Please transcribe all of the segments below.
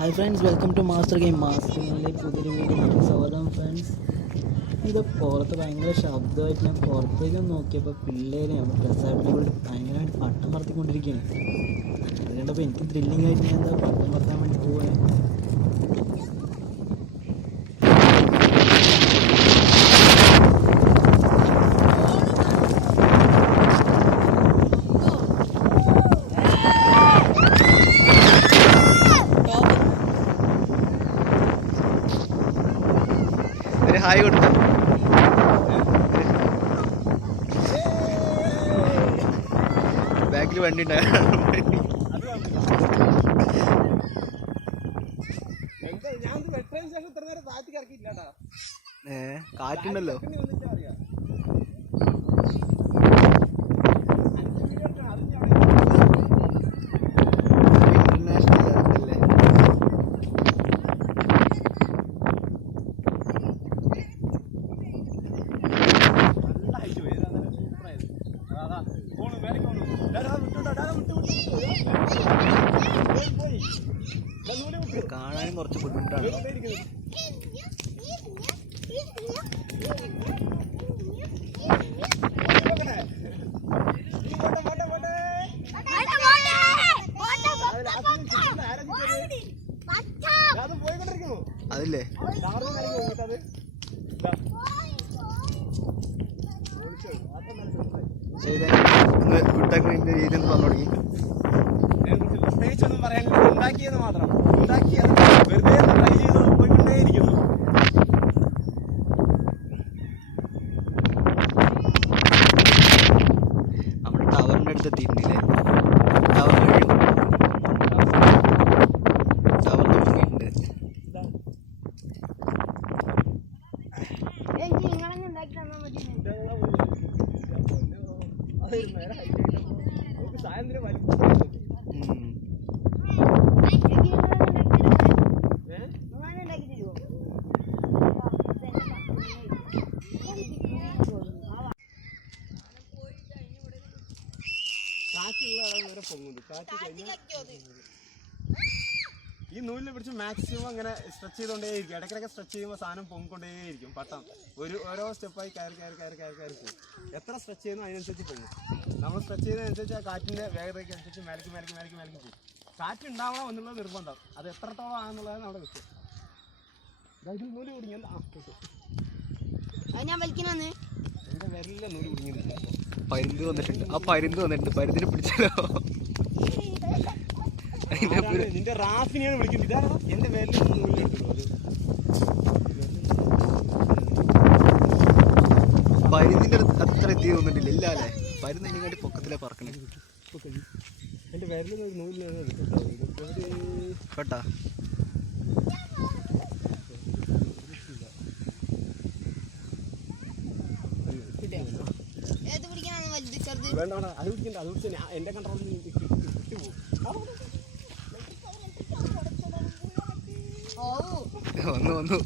Hi friends, welcome to master game. Master ഗെയിമിലെ പുതിയൊരു വീഡിയോയിലേക്ക് സ്വാഗതം ഫ്രണ്ട്സ്. ഇത് പുറത്ത് ഭയങ്കര ശബ്ദമായിട്ട് ഞാൻ പുറത്തേക്ക് നോക്കിയപ്പോൾ പിള്ളേരെ പ്രസാദിനെ കൂടി ഭയങ്കരമായിട്ട് പട്ടം പറത്തിക്കൊണ്ടിരിക്കുകയാണ്. അത് കണ്ടപ്പോൾ എനിക്ക് ത്രില്ലിംഗ് ആയിട്ട് ഞാൻ എന്താ പട്ടം പറത്താൻ വേണ്ടി പോവാൻ. ഹായ് കൊടുത്ത ബാക്കിൽ വണ്ടി കാറ്റുണ്ടല്ലോ. കാണാനും കുറച്ച് ബുദ്ധിമുട്ടാണ്. അതില്ലേ ഗുഡാക്കിന്റെ രീതി വന്നു തുടങ്ങി. പ്രത്യേകിച്ചൊന്നും പറയാനില്ല, ഉണ്ടാക്കിയത് മാത്രം. ഉണ്ടാക്കിയത് വെറുതെ ട്രൈ ചെയ്ത് പോയിക്കൊണ്ടേയിരിക്കുന്നു. നമ്മുടെ ടവറിൻ്റെ അടുത്ത് എത്തിയിട്ടില്ലേ? ടവർ കഴിയും, ടവർ തുടങ്ങിയിട്ടുണ്ട്. സായന്ത്രം വലിപ്പം ഈ നൂലിൽ പിടിച്ച് മാക്സിമം അങ്ങനെ സ്ട്രെച്ച് ചെയ്തുകൊണ്ടേയിരിക്കും. ഇടയ്ക്കിടയ്ക്ക് സ്ട്രെച്ച് ചെയ്യുമ്പോൾ സാധനം പൊങ്ങിക്കൊണ്ടേയിരിക്കും. പട്ടം ഓരോ സ്റ്റെപ്പായി കയറി പോകും. എത്ര സ്ട്രെച്ച് ചെയ്യുന്നു അതിനനുസരിച്ച് പൊങ്ങും. നമ്മൾ സ്ട്രെച്ച് ചെയ്യുന്നതനുസരിച്ച് ആ കാറ്റിൻ്റെ വേഗതയ്ക്ക് അനുസരിച്ച് മേലേക്ക് പോകും. കാറ്റ് ഉണ്ടാവണം എന്നുള്ളത് നിർബന്ധം. അത് എത്രത്തോളം ആണെന്നുള്ളതാണ് നമ്മുടെ വിഷയം. നൂല് കുടുങ്ങിയല്ല ഞാൻ വലിക്കണേ. എൻ്റെ വിരലിലെ നൂല് കുടുങ്ങിയില്ല. പരുന്ത് വന്നിട്ടുണ്ട്. ആ പരുന്ത് വന്നിട്ടുണ്ട്. പരുന്തിനെ പിടിച്ചാലോ? നിന്റെ റാഫിനെയാണ് വിളിക്കുന്നത്. ഇതാണ് എന്റെ പേരിൽ നൂലെടുത്തുള്ളൂ. അത് പരുന്തിന്റെ അടുത്ത് അത്ര എത്തി തോന്നിട്ടില്ല. ഇല്ല അല്ലേ? പരുന്ന് അതിനെക്കാട്ടി പൊക്കത്തിലെ പറക്കണേ. എന്റെ പേരിൽ നൂലിനാണ് കേട്ടാ. വേണ്ട, അത് പിടിക്കണ്ട. അത് പിടിച്ച എന്റെ കൺട്രോളിൽ കിട്ടുപോകും. വന്നു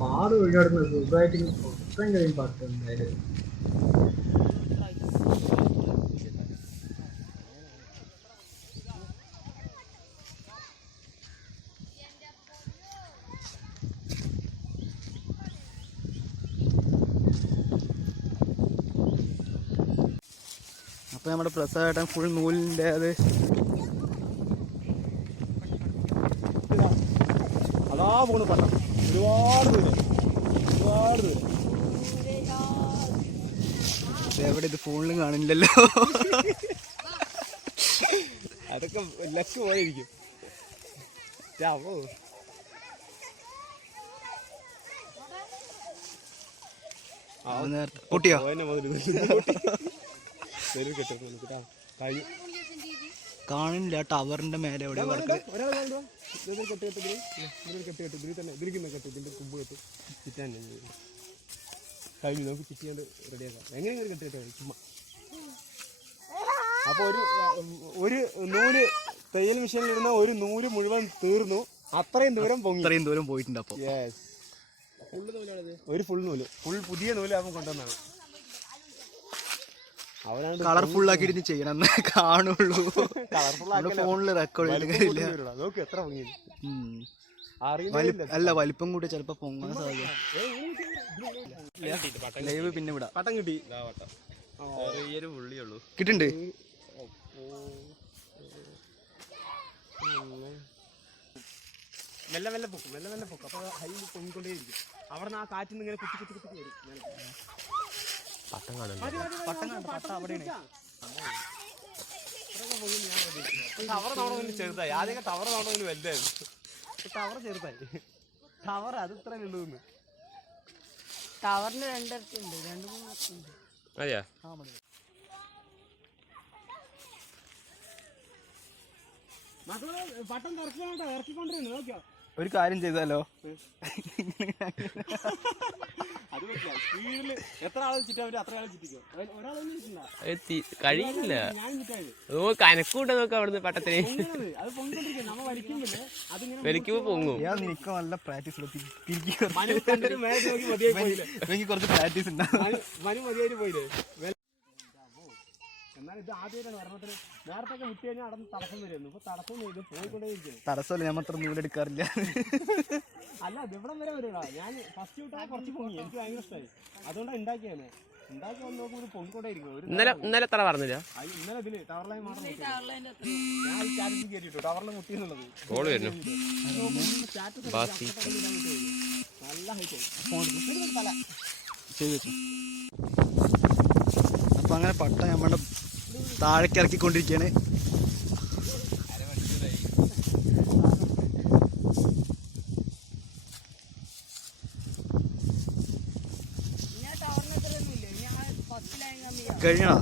പാട് ഒഴികാടുന്ന സുഖമായിട്ട് പുറത്താൻ കഴിയും. പാട്ടുണ്ടായത് അപ്പോൾ നമ്മുടെ പ്രസാദേട്ടൻ ഫുൾ നൂലിൻ്റെ അത് അതാ പോണു പട്ടം. ഒരുപാട് ദൂരം. എവിടെ ഇത് ഫോണിലും കാണില്ലല്ലോ. അതൊക്കെ ലക്ക് പോയിരിക്കും. പൊട്ടിയോ? കാണില്ല. ടവറിന്റെ മേലെ എവിടെ കഴിഞ്ഞു. നമുക്ക് ചിറ്റിയാണ്ട് റെഡിയാക്കാം. എങ്ങനെ ഒരു കെട്ടിട്ടോ ചുമ്മാ. അപ്പൊ ഒരു നൂല് തയ്യൽ മെഷീനിലിരുന്ന ഒരു നൂല് മുഴുവൻ തീർന്നു. അത്രയും ദൂരം പോയിട്ടുണ്ട്. അപ്പൊ ഒരു ഫുൾ നൂല്, ഫുൾ പുതിയ നൂല് അവൻ കൊണ്ടുവന്നാണ്. അവനാണ് കളർഫുൾ ആക്കിയിട്ട് ചെയ്യണം കാണുള്ളൂ. ഫോണിൽ റെക്കോർഡ് ചെയ്തില്ല. നോക്ക് എത്ര ഭംഗി. അല്ല വലിപ്പം കൂടി ചിലപ്പോ പൊങ്ങാൻ സാധ്യത. ലൈവ് പിന്നെ വിടാം. പട്ടം കിട്ടി. കിട്ടുന്നുണ്ട്. മെല്ലെ പൊക്കും. അപ്പൊ ഹൈ പൊങ്ങിക്കൊണ്ടേയിരിക്കും. അവിടെ നിന്ന് ആ കാറ്റിൽ നിന്ന് ഇങ്ങനെ കുത്തി വരും. ടവർ നോടൊന്നും ചെറുതായി. ആദ്യമൊക്കെ ടവർ നോടൊന്നും വലുതായിരുന്നു. ടവർ ചെറുതായി. ടവർ അത് ഇത്ര ഉള്ളൂന്ന്. ടവറിന് 2 ഇരട്ടിയുണ്ട്, 2-3 ഇരട്ടിയുണ്ട്. അതെയാ? മക്കളെ പട്ടം ഇറക്കിക്കൊണ്ടിരുന്നു. നോക്കിയോ? ഒരു കാര്യം ചെയ്താലോ? അത് പറ്റില്ല. സ്പീഡില് എത്ര ആളെ ചുറ്റാൻ പറ്റും അത്ര ആളെ ചുറ്റിക്കോ. ഒരാളൊന്നും കഴിയില്ല. ഞാൻ ചുറ്റായത് കനക്കൂട്ട നോക്ക അവിടുന്ന് പട്ടത്തിന്. അത് പൊങ്ങിക്കൊണ്ടിരിക്കും. നമ്മ വലിക്കുമ്പോഴേ അതിങ്ങനെ വലിക്കുമ്പോ പൊങ്ങും. നിനക്ക് നല്ല പ്രാക്ടീസ് കുറച്ച് പ്രാക്ടീസ് ഉണ്ടാവും. മതിയായിട്ട് പോയില്ലേ. എന്നാലും ഇത് ആദ്യമായിട്ടാണ് ഒരെണ്ണത്തിന്. നേരത്തെ ഒക്കെ വിട്ട് കഴിഞ്ഞാൽ അവിടെ തടസ്സം വരുന്നു. ഇപ്പൊ തടസ്സം ഇത് പോയിക്കൊണ്ടേയിരിക്കും. തടസ്സമല്ല, ഞാൻ അത്ര നൂലെടുക്കാറില്ല. അല്ല അത് ഇവിടം വരെ വരൂടാ. ഞാൻ ഫസ്റ്റ് വിട്ടാൽ കുറച്ച് പൊങ്ങി. എനിക്ക് ഭയങ്കര ഇഷ്ടമായി. അതുകൊണ്ടാണ് ഉണ്ടാക്കിയാണ്. ഉണ്ടാക്കി വന്ന് നോക്കുമ്പോൾ പൊങ്ങിക്കൊണ്ടേയിരിക്കും. ഇന്നലെ എത്ര പറഞ്ഞില്ല? ഇന്നലെ ഇതില് ടവറിലായി മാത്രം ഞാൻ സ്റ്റാറ്റസ് കയറ്റിട്ടു. ടവറിൽ മുട്ടി എന്നുള്ളത് നല്ല ഹൈറ്റ്. അപ്പൊ അങ്ങനെ പട്ട നമ്മുടെ താഴേക്ക് ഇറക്കിക്കൊണ്ടിരിക്കുകയാണ്. കഴിഞ്ഞോ?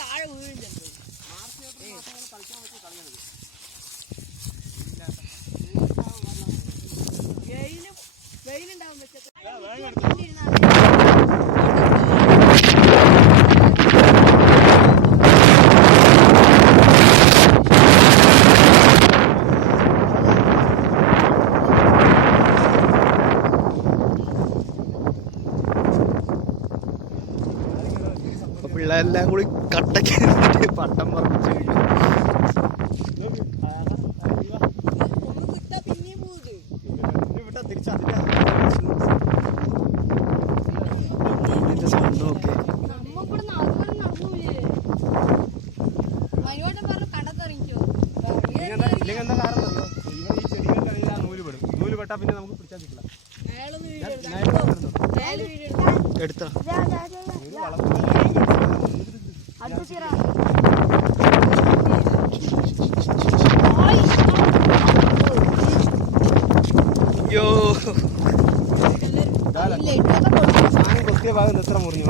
താഴെ വീഴും. വെയിലുണ്ടാവും. പിള്ളേരെല്ലാം കൂടി കട്ടക്ക് പട്ടം പറപ്പിച്ച് കഴിഞ്ഞു. ഇതിന്റെ സൗണ്ട് നോക്കെ. നൂല് പെട്ടാ പിന്നെ നമുക്ക് പിടിച്ചാൽ കിട്ടില്ല. എടുത്തോ? അയ്യോ, സാധനം കൊത്തിയ ഭാഗം എത്ര മുറിഞ്ഞു.